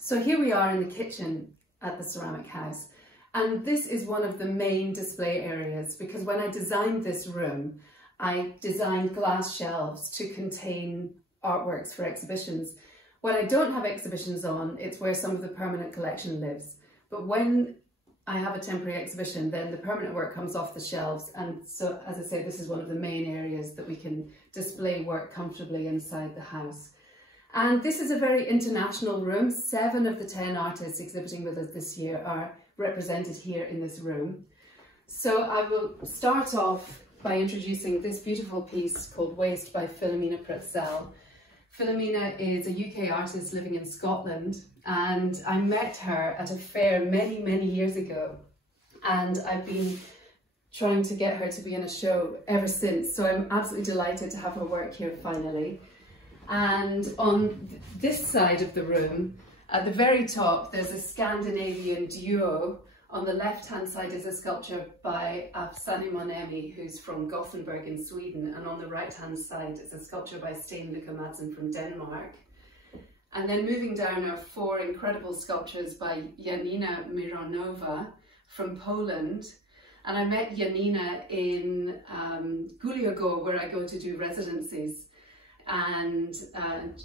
So here we are in the kitchen at the Ceramic House, and this is one of the main display areas because when I designed this room, I designed glass shelves to contain artworks for exhibitions. When I don't have exhibitions on, it's where some of the permanent collection lives. But when I have a temporary exhibition, then the permanent work comes off the shelves. And so, as I say, this is one of the main areas that we can display work comfortably inside the house. And this is a very international room. 7 of the 10 artists exhibiting with us this year are represented here in this room. So I will start off by introducing this beautiful piece called Waste by Philomena Pretzel. Philomena is a UK artist living in Scotland, and I met her at a fair many, many years ago. And I've been trying to get her to be in a show ever since. So I'm absolutely delighted to have her work here finally. And on this side of the room, at the very top, there's a Scandinavian duo. On the left-hand side is a sculpture by Afsane Monemi, who's from Gothenburg in Sweden. And on the right-hand side is a sculpture by Sten Lucas Madsen from Denmark. And then moving down are 4 incredible sculptures by Janina Mironova from Poland. And I met Janina in Guliogor, where I go to do residencies. And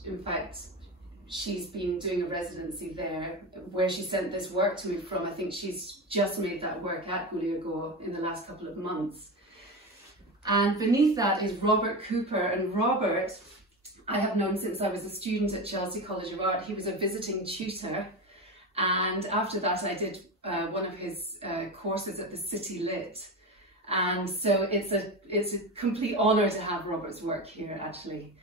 in fact, she's been doing a residency there where she sent this work to me from. I think she's just made that work at Guliogor in the last couple of months. And beneath that is Robert Cooper. And Robert, I have known since I was a student at Chelsea College of Art. He was a visiting tutor. And after that, I did one of his courses at the City Lit. And so it's a complete honour to have Robert's work here, actually.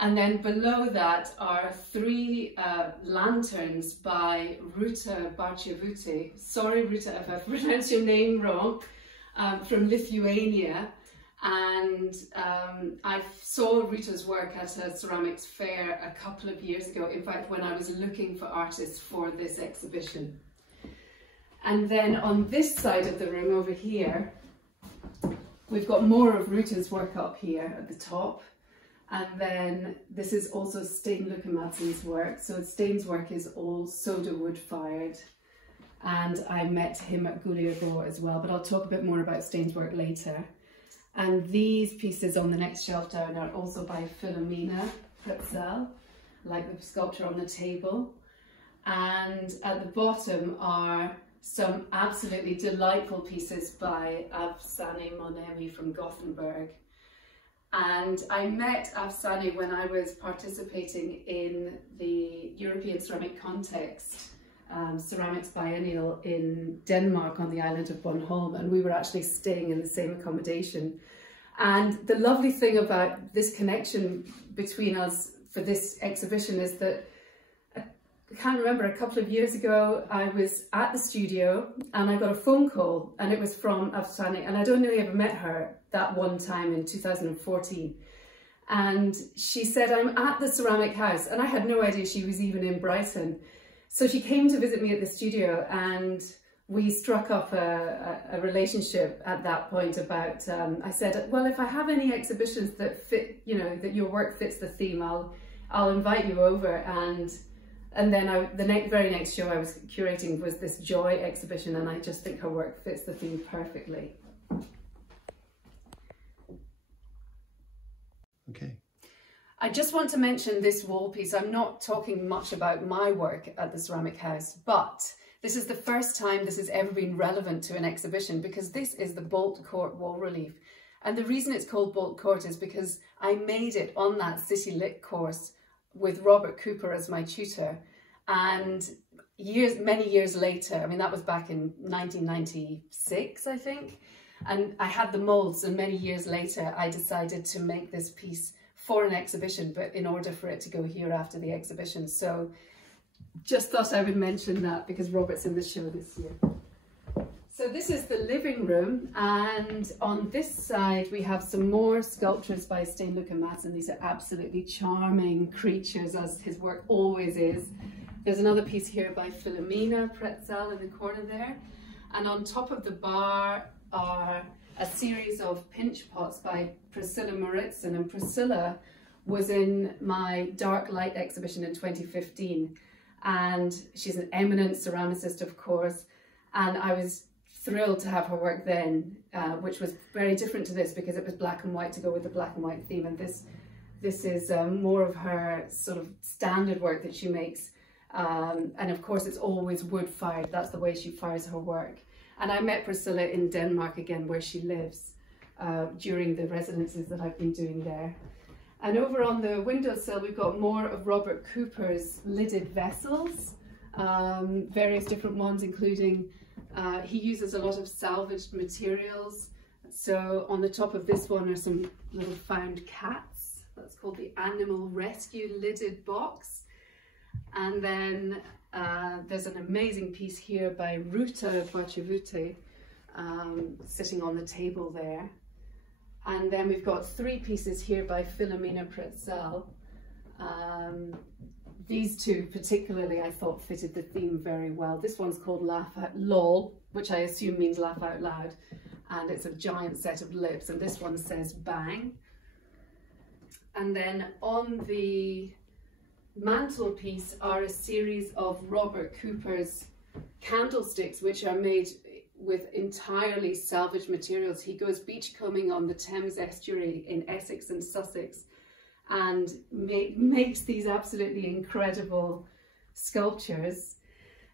And then below that are 3 lanterns by Ruta Barčiavutė. Sorry, Ruta, if I've pronounced your name wrong, from Lithuania. And I saw Ruta's work at a ceramics fair a couple of years ago, in fact, when I was looking for artists for this exhibition. And then on this side of the room over here, we've got more of Ruta's work up here at the top. And then this is also Sten Lucas Madsen's work. So Sten's work is all soda wood fired. And I met him at Guliogor as well, but I'll talk a bit more about Sten's work later. And these pieces on the next shelf down are also by Philomena Pretzel, like the sculpture on the table. And at the bottom are some absolutely delightful pieces by Afsane Monemi from Gothenburg. And I met Afsane when I was participating in the European Ceramic Context Ceramics Biennial in Denmark on the island of Bornholm, and we were actually staying in the same accommodation. And the lovely thing about this connection between us for this exhibition is that I can't remember, a couple of years ago I was at the studio and I got a phone call, and it was from Afsane, and I'd only ever met her that one time in 2014. And she said, I'm at the Ceramic House, and I had no idea she was even in Brighton. So she came to visit me at the studio, and we struck up a relationship at that point about, I said, well, if I have any exhibitions that fit, you know, that your work fits the theme, I'll invite you over. And then the very next show I was curating was this Joy exhibition, and I just think her work fits the theme perfectly. Okay. I just want to mention this wall piece. I'm not talking much about my work at the Ceramic House, but this is the first time this has ever been relevant to an exhibition, because this is the Bolt Court wall relief. And the reason it's called Bolt Court is because I made it on that City Lit course with Robert Cooper as my tutor. And many years later, I mean, that was back in 1996, I think. And I had the molds, and many years later, I decided to make this piece for an exhibition, but in order for it to go here after the exhibition. So just thought I would mention that because Robert's in the show this year. So this is the living room, and on this side we have some more sculptures by Sten Lucas Madsen. These are absolutely charming creatures, as his work always is. There's another piece here by Philomena Pretzel in the corner there, and on top of the bar are a series of pinch pots by Priscilla Moritzen, and Priscilla was in my Dark Light exhibition in 2015. and she's an eminent ceramicist, of course, and I was thrilled to have her work then, which was very different to this because it was black and white to go with the black and white theme, and this is more of her sort of standard work that she makes, and of course it's always wood fired. That's the way she fires her work. And I met Priscilla in Denmark again, where she lives, during the residencies that I've been doing there. And over on the windowsill we've got more of Robert Cooper's lidded vessels, various different ones, including he uses a lot of salvaged materials. So on the top of this one are some little found cats. That's called the Animal Rescue Lidded Box. And then there's an amazing piece here by Ruta Barchevute, sitting on the table there. And then we've got 3 pieces here by Philomena Pretzel. These 2 particularly I thought fitted the theme very well. This one's called LOL, which I assume means laugh out loud, and it's a giant set of lips, and this one says bang. And then on the mantelpiece are a series of Robert Cooper's candlesticks, which are made with entirely salvaged materials. He goes beachcombing on the Thames estuary in Essex and Sussex and makes these absolutely incredible sculptures.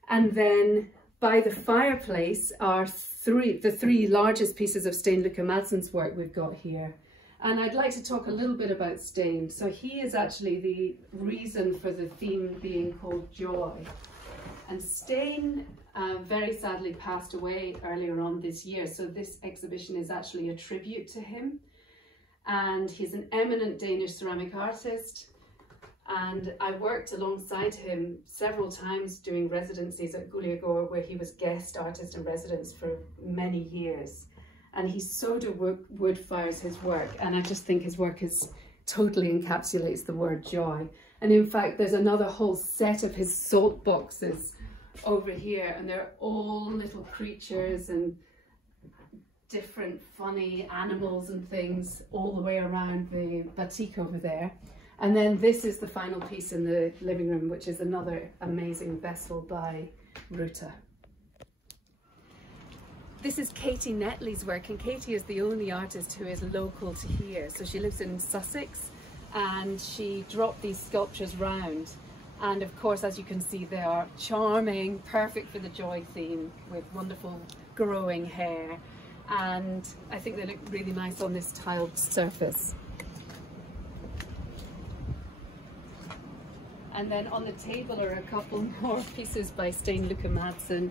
And then by the fireplace are the 3 largest pieces of Stein Luca Madsen's work we've got here. And I'd like to talk a little bit about Stein. So he is actually the reason for the theme being called joy. And Stein very sadly passed away earlier on this year, so this exhibition is actually a tribute to him. And he's an eminent Danish ceramic artist, and I worked alongside him several times doing residencies at Gulliagore, where he was guest artist in residence for many years. And he soda wood fires his work, and I just think his work totally encapsulates the word joy. And in fact, there's another whole set of his salt boxes over here, and they're all little creatures and different funny animals and things all the way around the batik over there. And then this is the final piece in the living room, which is another amazing vessel by Ruta. This is Katie Netley's work, and Katie is the only artist who is local to here. So she lives in Sussex, and she dropped these sculptures round. And of course, as you can see, they are charming, perfect for the joy theme, with wonderful growing hair. And I think they look really nice on this tiled surface. And then on the table are a couple more pieces by Stein Luca Madsen.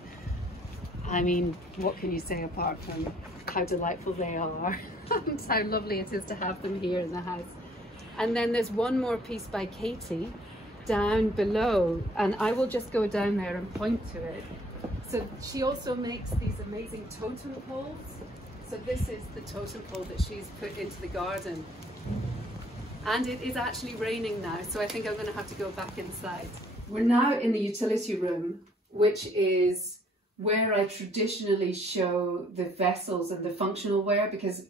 I mean, what can you say apart from how delightful they are and how lovely it is to have them here in the house. And then there's one more piece by Katie down below, and I will just go down there and point to it. So she also makes these amazing totem poles. So this is the totem pole that she's put into the garden. And it is actually raining now, so I think I'm going to have to go back inside. We're now in the utility room, which is where I traditionally show the vessels and the functional ware, because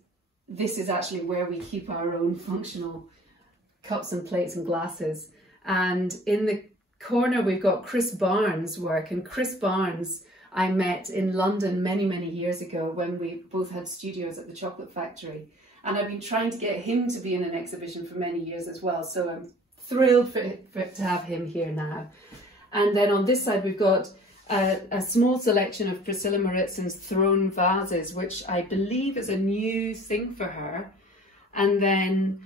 this is actually where we keep our own functional cups and plates and glasses. And in the corner we've got Chris Barnes' work, and Chris Barnes I met in London many, many years ago when we both had studios at the Chocolate Factory. And I've been trying to get him to be in an exhibition for many years as well. So I'm thrilled to have him here now. And then on this side, we've got a small selection of Priscilla Maritzen's throne vases, which I believe is a new thing for her. And then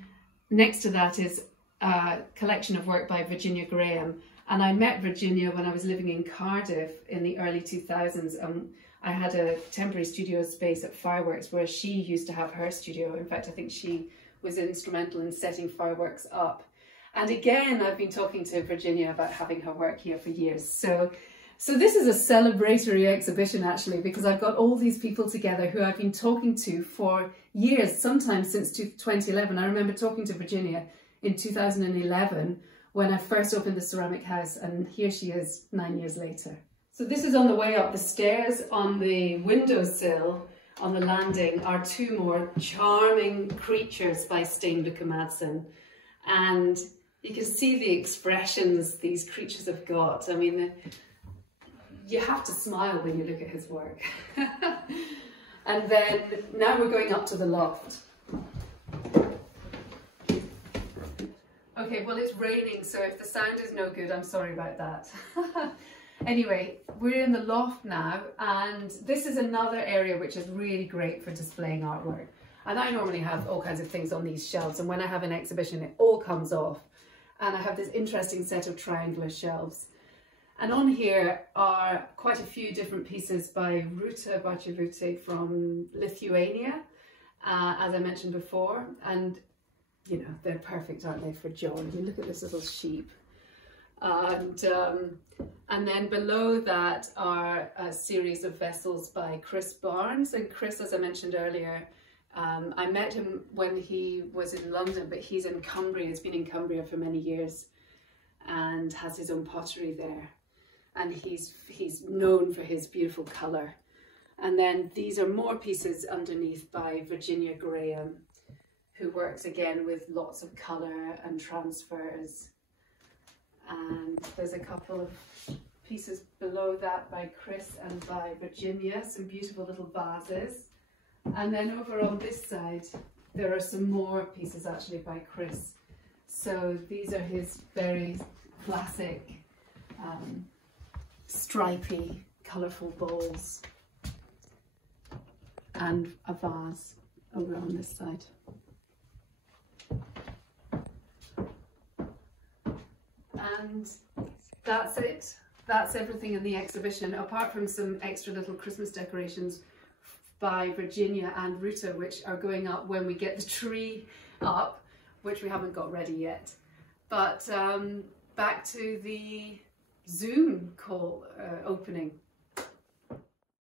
next to that is a collection of work by Virginia Graham. And I met Virginia when I was living in Cardiff in the early 2000s. I had a temporary studio space at Fireworks where she used to have her studio. In fact, I think she was instrumental in setting Fireworks up. And again, I've been talking to Virginia about having her work here for years. So this is a celebratory exhibition, actually, because I've got all these people together who I've been talking to for years, sometimes since 2011. I remember talking to Virginia in 2011 when I first opened the Ceramic House, and here she is 9 years later. So this is on the way up the stairs. On the windowsill on the landing are two more charming creatures by Stein Luca Madsen. And You can see the expressions these creatures have got. I mean, you have to smile when you look at his work. And then now we're going up to the loft. Okay, well it's raining, so if the sound is no good, I'm sorry about that. Anyway, we're in the loft now, and this is another area which is really great for displaying artwork. And I normally have all kinds of things on these shelves, and when I have an exhibition, it all comes off. And I have this interesting set of triangular shelves. And on here are quite a few different pieces by Rūta Bartašiūtė from Lithuania, as I mentioned before. And, you know, they're perfect, aren't they, for John? You look at this little sheep. And then below that are a series of vessels by Chris Barnes. And Chris, as I mentioned earlier, I met him when he was in London, but he's in Cumbria. He's been in Cumbria for many years and has his own pottery there. And he's known for his beautiful colour. And then these are more pieces underneath by Virginia Graham, who works again with lots of colour and transfers. And there's a couple of pieces below that by Chris and by Virginia, some beautiful little vases. And then over on this side, there are some more pieces actually by Chris. So these are his very classic, stripy, colourful bowls. And a vase over on this side. And that's it. That's everything in the exhibition, apart from some extra little Christmas decorations by Virginia and Rūta, which are going up when we get the tree up, which we haven't got ready yet. But back to the Zoom call opening.